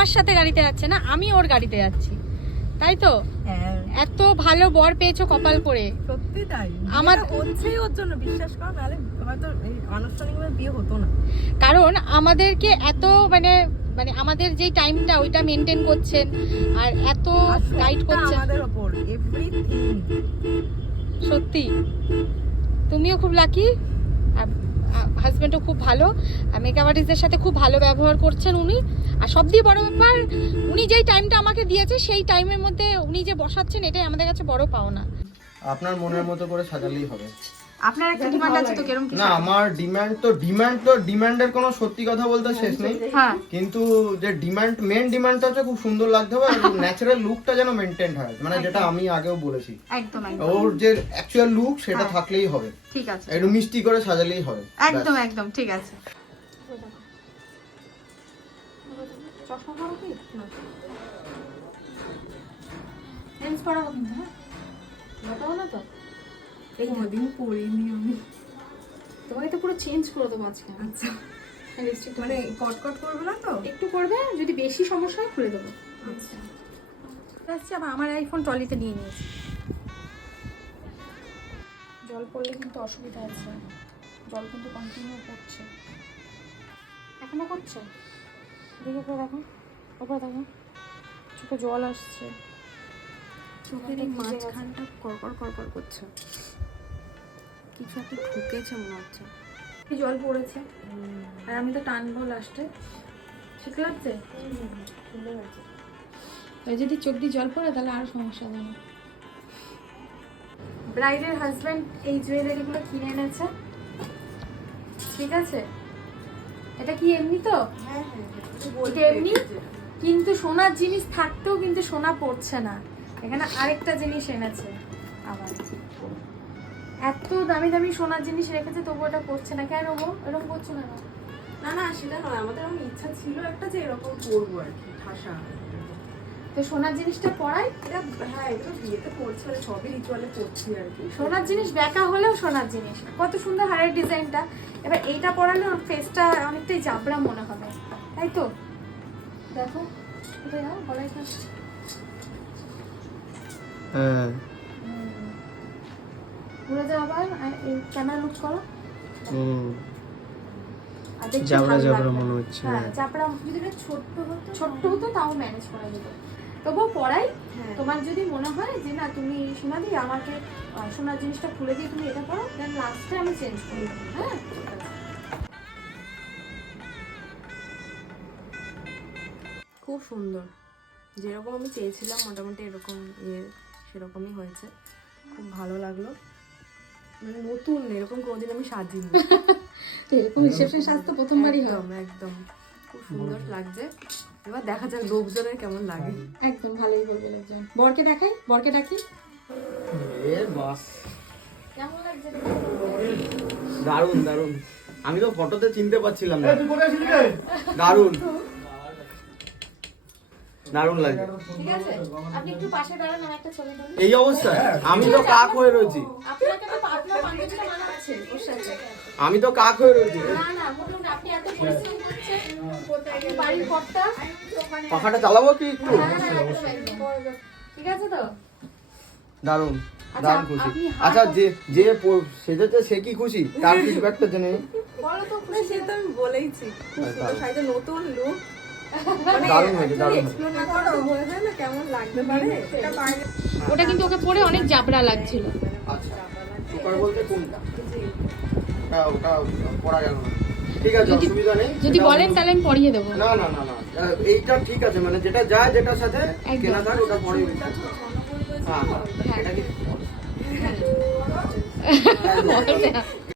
আমার সাথে গাড়িতে যাচ্ছে না, আমি ওর গাড়িতে যাচ্ছি, তাই তো? এত ভালো বর পেয়েছো কপাল করে। সত্যি তাই, আমার হচ্ছেই ওর জন্য, বিশ্বাস করো, নাহলে হয়তো এই আনুষ্ঠানিকভাবে বিয়ে হতো না। কারণ আমাদেরকে এত মানে মানে আমাদের যেই টাইমটা ওইটা মেনটেন করছেন আর এত গাইড করছেন আমাদের উপর এভরিথিং। সত্যি তুমিও খুব লাকি, হাজবেন্ডও খুব ভালো, মেকআপ আর্টিস্টদের সাথে খুব ভালো ব্যবহার করছেন উনি। আর সবথেকে বড় ব্যাপার, উনি যেই টাইমটা আমাকে দিয়েছে সেই টাইমের মধ্যে উনি যে বসাচ্ছেন, এটাই আমাদের কাছে বড় পাওনা। আপনার মনের মতো করে সাজালেই হবে। আপনার একটা ডিমান্ড আছে তো, কেরম কি? না, আমার ডিমান্ডের কোনো সত্যি কথা বলতে শেষ নেই, হ্যাঁ, কিন্তু যে মেন ডিমান্ডটা হচ্ছে খুব সুন্দর লাগতে হবে, আর ন্যাচারাল লুকটা যেন মেনটেন হয়, মানে যেটা আমি আগেও বলেছি, একদম ওর যে অ্যাকচুয়াল লুক সেটা থাকলেই হবে, ঠিক আছে, একটু মিষ্টি করে সাজালেই হবে। একদম একদম ঠিক আছে। চশমা পরো কি? লেন্স পরাবো কিন্তু, হ্যাঁ বটাও না তো, এই কোনদিন পড়িনি আমি। তোমাকে তো পুরো চেঞ্জ করে দেবো আজকে। আচ্ছা, লিপস্টিক মানে কটকট করবে না তো? একটু করবে, যদি বেশি সমস্যা হয় খুলে দেবো। আচ্ছা, আচ্ছা, আবার আমার আইফোন ট্রলিতে নিয়ে নিয়েছি। জল পড়লে কিন্তু অসুবিধা আছে, জল কিন্তু কন্টিনিউ পড়ছে, এখনো করছে। দেখে করে দেখো, ওপরে দেখো, চোখে জল আসছে, চোখের এই মাঝখানটা করকর করকর করছে, কিছু একটা ঢুকেছে মনে হচ্ছে। এই জল পড়েছে আর আমি তো টানবো লাস্টে, ঠিক লাগছে? যদি চোখ দিয়ে জল পড়ে তাহলে আরো সমস্যা হবে। ব্রাইডের হাজবেন্ড এই জুয়েলারিগুলো কিনে এনেছে, ঠিক আছে? এটা কি এমনি তো? হ্যাঁ এটা এমনি, কিন্তু সোনার জিনিস থাকতেও কিন্তু সোনা পড়ছে না। এখানে আরেকটা জিনিস এনেছে আবার, এত দামি দামি সোনার জিনিস রেখেছে তবু এটা পড়ছে না কেন গো? এরকম করছো না? না না, সেটা নয়, আমাদের এমন ইচ্ছা ছিল একটা যে এরকম করবো আর কি, ঠাসা। তো সোনার জিনিসটা পরাই, এটা হ্যাঁ, এটা তো বিয়েতে পড়ছে, মানে সবই রিচুয়ালে পড়ছি আর কি। সোনার জিনিস বেকা হলেও সোনার জিনিস, কত সুন্দর হারের ডিজাইনটা। এবার এইটা পরালে ওর ফেসটা অনেকটাই জাবড়া মনে হবে, তাই তো? দেখো কোথায় যাও, গলায় থাক। হ্যাঁ, ঘুরে যাও আবার, ক্যামেরা লুক করো। আর দেখতে জাবড়া ভালো জাবড়া লাগবে। মনে হচ্ছে। হ্যাঁ, জাবড়া যদি এটা ছোট্ট হতো তাও ম্যানেজ করা যেত, তবুও পরাই। তোমার যদি মনে হয় যে না তুমি সীমাদি আমাকে সোনার জিনিসটা খুলে দিয়ে তুমি এটা করো, দেন লাস্টে আমি চেঞ্জ করে দেবো। হ্যাঁ, খুব সুন্দর, যেরকম আমি চেয়েছিলাম মোটামুটি এরকম সেরকমই হয়েছে, খুব ভালো লাগলো। মানে নতুন, এরকম কোনোদিন আমি সাজিনি। এরকম রিসেপশন সাজ তো প্রথমবারই হয়। একদম খুব সুন্দর লাগছে। এবার দেখা যাক লোকজনের কেমন লাগে। একদম ভালোই বলবে লোকজন। বরকে দেখাই, বরকে ডাকি। এ বাস, কেমন লাগছে? দারুন দারুন, আমি তো ফটোতে চিনতে পারছিলাম না। দারুন দারুন লাগে। ঠিক আছে, আপনি একটু পাশে দাঁড়ান, আমি একটা ছবি তুলি। এই অবস্থা আমি তো কাক হয়ে রয়েছি। আপনাকে তো আপনার পাঞ্জাবিটা মানাচ্ছে ওর সাথে। আমি তো কাক হয়ে রয়েছি। না না, বলুন আপনি এত পরিশ্রম করছেন, আপনি বাড়ির কর্তা। পাখাটা চালাবো কি একটু? হ্যাঁ, একদম, একদম। ঠিক আছে তো? দারুন আচ্ছা, দারুন খুশি। আপনি আচ্ছা, যে যে সেজেছে সে কি খুশি, তার ফিডব্যাকটা জেনে নিই। বলো তো, না, সে তো আমি বলেইছি, খুব সুন্দর শাড়িটা, নতুন লুক। দারুন হয়েছে, দারুন হয়েছে। এক্সপ্লোর না করো হয়ে যায় না, কেমন লাগতে পারে সেটা বাইরে। ওটা কিন্তু ওকে পরে অনেক জাবড়া লাগছিল। আচ্ছা, সুপার বলতে কোনটা? ওটা পড়া গেল না। ঠিক আছে, অসুবিধা নেই। যদি বলেন তাহলে আমি পরিয়ে দেবো। না না না না, এইটা ঠিক আছে, মানে যেটা যায় যেটার সাথে একদম। কেনা থাক ওটা পরে। হ্যাঁ হ্যাঁ, এটা কি